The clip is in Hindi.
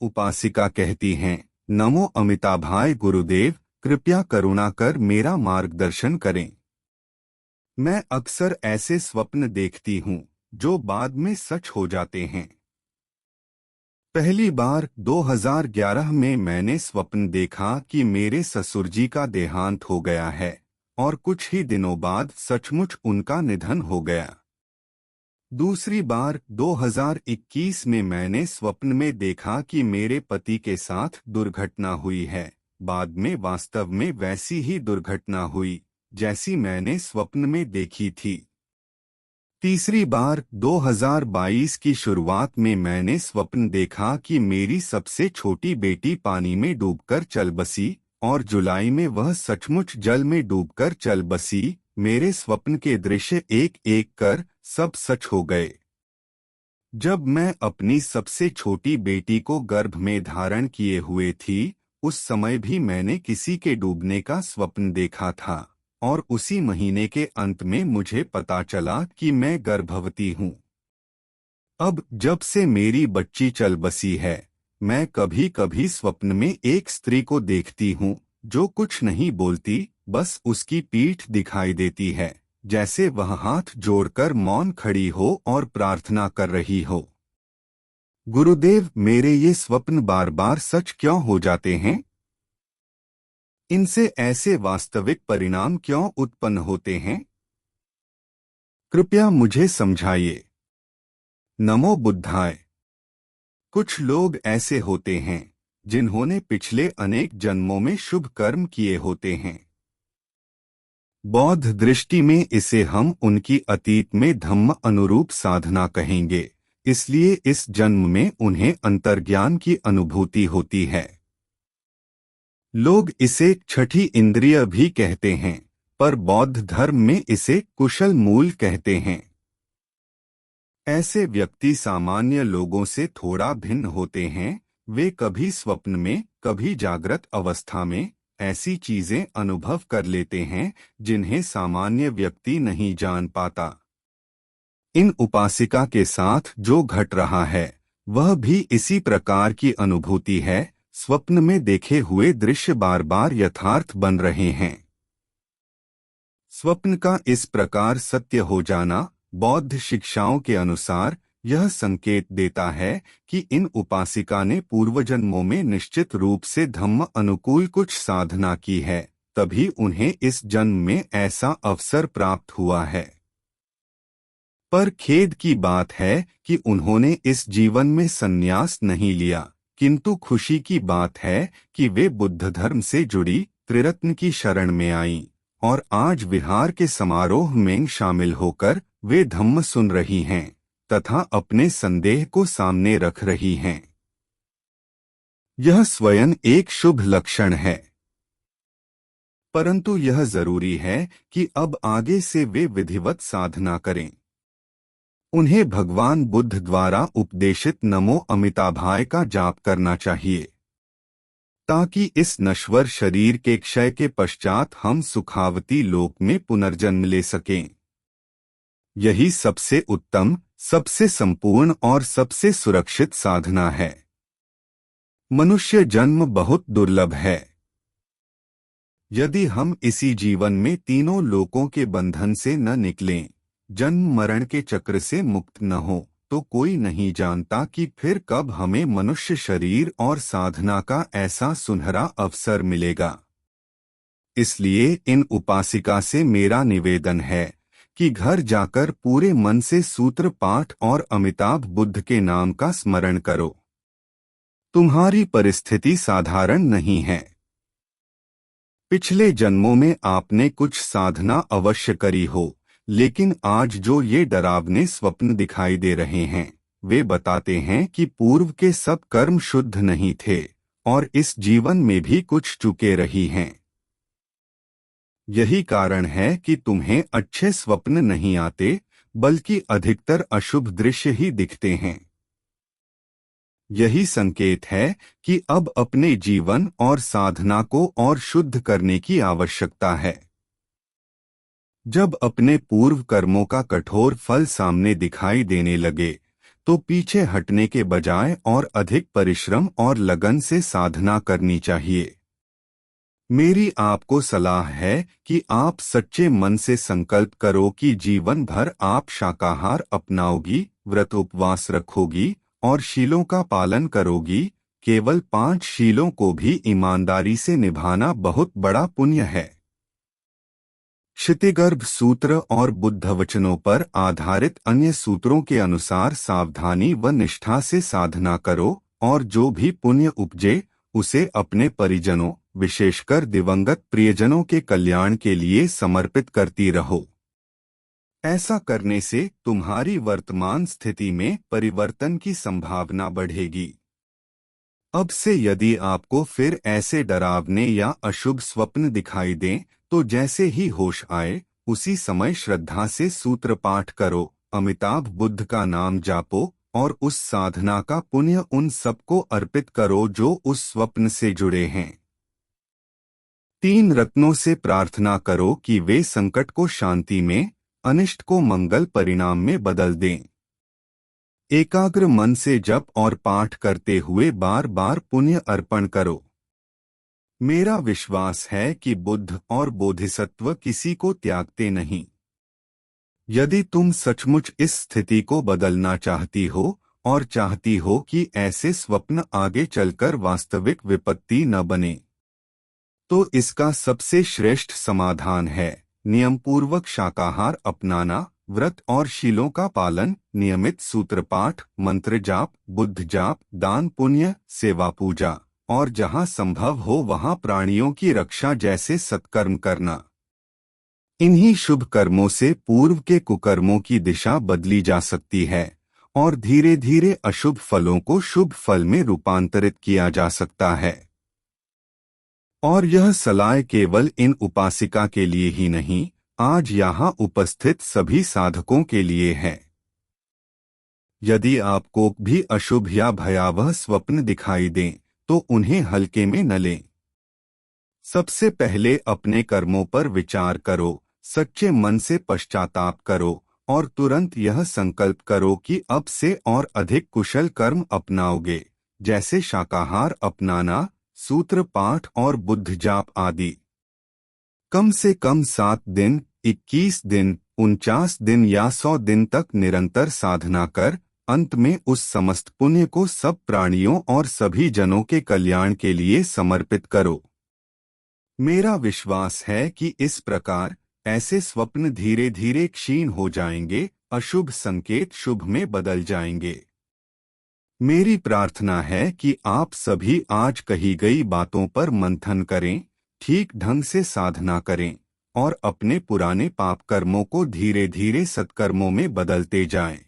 उपासिका कहती हैं, नमो अमिताभाय गुरुदेव, कृपया करुणा कर मेरा मार्गदर्शन करें। मैं अक्सर ऐसे स्वप्न देखती हूँ जो बाद में सच हो जाते हैं। पहली बार 2011 में मैंने स्वप्न देखा कि मेरे ससुर जी का देहांत हो गया है और कुछ ही दिनों बाद सचमुच उनका निधन हो गया। दूसरी बार 2021 में मैंने स्वप्न में देखा कि मेरे पति के साथ दुर्घटना हुई है। बाद में वास्तव में वैसी ही दुर्घटना हुई जैसी मैंने स्वप्न में देखी थी। तीसरी बार 2022 की शुरुआत में मैंने स्वप्न देखा कि मेरी सबसे छोटी बेटी पानी में डूबकर चल बसी और जुलाई में वह सचमुच जल में डूबकर चल बसी। मेरे स्वप्न के दृश्य एक एक कर सब सच हो गए। जब मैं अपनी सबसे छोटी बेटी को गर्भ में धारण किए हुए थी, उस समय भी मैंने किसी के डूबने का स्वप्न देखा था और उसी महीने के अंत में मुझे पता चला कि मैं गर्भवती हूँ। अब जब से मेरी बच्ची चल बसी है, मैं कभी कभी स्वप्न में एक स्त्री को देखती हूँ जो कुछ नहीं बोलती, बस उसकी पीठ दिखाई देती है, जैसे वह हाथ जोड़कर मौन खड़ी हो और प्रार्थना कर रही हो। गुरुदेव, मेरे ये स्वप्न बार बार सच क्यों हो जाते हैं? इनसे ऐसे वास्तविक परिणाम क्यों उत्पन्न होते हैं? कृपया मुझे समझाइए। नमो बुद्धाय। कुछ लोग ऐसे होते हैं जिन्होंने पिछले अनेक जन्मों में शुभ कर्म किए होते हैं। बौद्ध दृष्टि में इसे हम उनकी अतीत में धम्म अनुरूप साधना कहेंगे, इसलिए इस जन्म में उन्हें अंतर्ज्ञान की अनुभूति होती है। लोग इसे छठी इंद्रिय भी कहते हैं, पर बौद्ध धर्म में इसे कुशल मूल कहते हैं। ऐसे व्यक्ति सामान्य लोगों से थोड़ा भिन्न होते हैं। वे कभी स्वप्न में, कभी जागृत अवस्था में ऐसी चीजें अनुभव कर लेते हैं जिन्हें सामान्य व्यक्ति नहीं जान पाता। इन उपासिका के साथ जो घट रहा है वह भी इसी प्रकार की अनुभूति है। स्वप्न में देखे हुए दृश्य बार बार यथार्थ बन रहे हैं। स्वप्न का इस प्रकार सत्य हो जाना बौद्ध शिक्षाओं के अनुसार यह संकेत देता है कि इन उपासिका ने पूर्वजन्मों में निश्चित रूप से धम्म अनुकूल कुछ साधना की है, तभी उन्हें इस जन्म में ऐसा अवसर प्राप्त हुआ है। पर खेद की बात है कि उन्होंने इस जीवन में संन्यास नहीं लिया, किंतु खुशी की बात है कि वे बुद्ध धर्म से जुड़ी त्रिरत्न की शरण में आईं और आज विहार के समारोह में शामिल होकर वे धम्म सुन रही हैं तथा अपने संदेह को सामने रख रही हैं। यह स्वयं एक शुभ लक्षण है, परंतु यह जरूरी है कि अब आगे से वे विधिवत साधना करें। उन्हें भगवान बुद्ध द्वारा उपदेशित नमो अमिताभाय का जाप करना चाहिए, ताकि इस नश्वर शरीर के क्षय के पश्चात हम सुखावती लोक में पुनर्जन्म ले सकें। यही सबसे उत्तम, सबसे संपूर्ण और सबसे सुरक्षित साधना है। मनुष्य जन्म बहुत दुर्लभ है। यदि हम इसी जीवन में तीनों लोकों के बंधन से न निकलें, जन्म मरण के चक्र से मुक्त न हो, तो कोई नहीं जानता कि फिर कब हमें मनुष्य शरीर और साधना का ऐसा सुनहरा अवसर मिलेगा। इसलिए इन उपासिका से मेरा निवेदन है कि घर जाकर पूरे मन से सूत्र पाठ और अमिताभ बुद्ध के नाम का स्मरण करो। तुम्हारी परिस्थिति साधारण नहीं है। पिछले जन्मों में आपने कुछ साधना अवश्य करी हो, लेकिन आज जो ये डरावने स्वप्न दिखाई दे रहे हैं, वे बताते हैं कि पूर्व के सब कर्म शुद्ध नहीं थे और इस जीवन में भी कुछ चूके रही हैं। यही कारण है कि तुम्हें अच्छे स्वप्न नहीं आते, बल्कि अधिकतर अशुभ दृश्य ही दिखते हैं। यही संकेत है कि अब अपने जीवन और साधना को और शुद्ध करने की आवश्यकता है। जब अपने पूर्व कर्मों का कठोर फल सामने दिखाई देने लगे, तो पीछे हटने के बजाय और अधिक परिश्रम और लगन से साधना करनी चाहिए। मेरी आपको सलाह है कि आप सच्चे मन से संकल्प करो कि जीवन भर आप शाकाहार अपनाओगी, व्रत उपवास रखोगी और शीलों का पालन करोगी। केवल 5 शीलों को भी ईमानदारी से निभाना बहुत बड़ा पुण्य है। क्षितिगर्भ सूत्र और बुद्ध वचनों पर आधारित अन्य सूत्रों के अनुसार सावधानी व निष्ठा से साधना करो और जो भी पुण्य उपजे उसे अपने परिजनों, विशेषकर दिवंगत प्रियजनों के कल्याण के लिए समर्पित करती रहो। ऐसा करने से तुम्हारी वर्तमान स्थिति में परिवर्तन की संभावना बढ़ेगी। अब से यदि आपको फिर ऐसे डरावने या अशुभ स्वप्न दिखाई दें तो जैसे ही होश आए उसी समय श्रद्धा से सूत्र पाठ करो, अमिताभ बुद्ध का नाम जापो और उस साधना का पुण्य उन सबको अर्पित करो जो उस स्वप्न से जुड़े हैं। 3 रत्नों से प्रार्थना करो कि वे संकट को शांति में, अनिष्ट को मंगल परिणाम में बदल दें। एकाग्र मन से जप और पाठ करते हुए बार बार पुण्य अर्पण करो। मेरा विश्वास है कि बुद्ध और बोधिसत्व किसी को त्यागते नहीं। यदि तुम सचमुच इस स्थिति को बदलना चाहती हो और चाहती हो कि ऐसे स्वप्न आगे चलकर वास्तविक विपत्ति न बने, तो इसका सबसे श्रेष्ठ समाधान है नियमपूर्वक शाकाहार अपनाना, व्रत और शीलों का पालन, नियमित सूत्र पाठ, मंत्र जाप, बुद्ध जाप, दान पुण्य, सेवा पूजा और जहां संभव हो वहां प्राणियों की रक्षा जैसे सत्कर्म करना। इन्हीं शुभ कर्मों से पूर्व के कुकर्मों की दिशा बदली जा सकती है और धीरे धीरे अशुभ फलों को शुभ फल में रूपांतरित किया जा सकता है। और यह सलाह केवल इन उपासिका के लिए ही नहीं, आज यहाँ उपस्थित सभी साधकों के लिए है। यदि आपको भी अशुभ या भयावह स्वप्न दिखाई दें तो उन्हें हल्के में न लें। सबसे पहले अपने कर्मों पर विचार करो, सच्चे मन से पश्चाताप करो और तुरंत यह संकल्प करो कि अब से और अधिक कुशल कर्म अपनाओगे, जैसे शाकाहार अपनाना, सूत्र पाठ और बुद्ध जाप आदि। कम से कम 7 दिन, 21 दिन, 49 दिन या 100 दिन तक निरंतर साधना कर अंत में उस समस्त पुण्य को सब प्राणियों और सभी जनों के कल्याण के लिए समर्पित करो। मेरा विश्वास है कि इस प्रकार ऐसे स्वप्न धीरे धीरे क्षीण हो जाएंगे, अशुभ संकेत शुभ में बदल जाएंगे। मेरी प्रार्थना है कि आप सभी आज कही गई बातों पर मंथन करें, ठीक ढंग से साधना करें और अपने पुराने पाप कर्मों को धीरे धीरे सत्कर्मों में बदलते जाएं।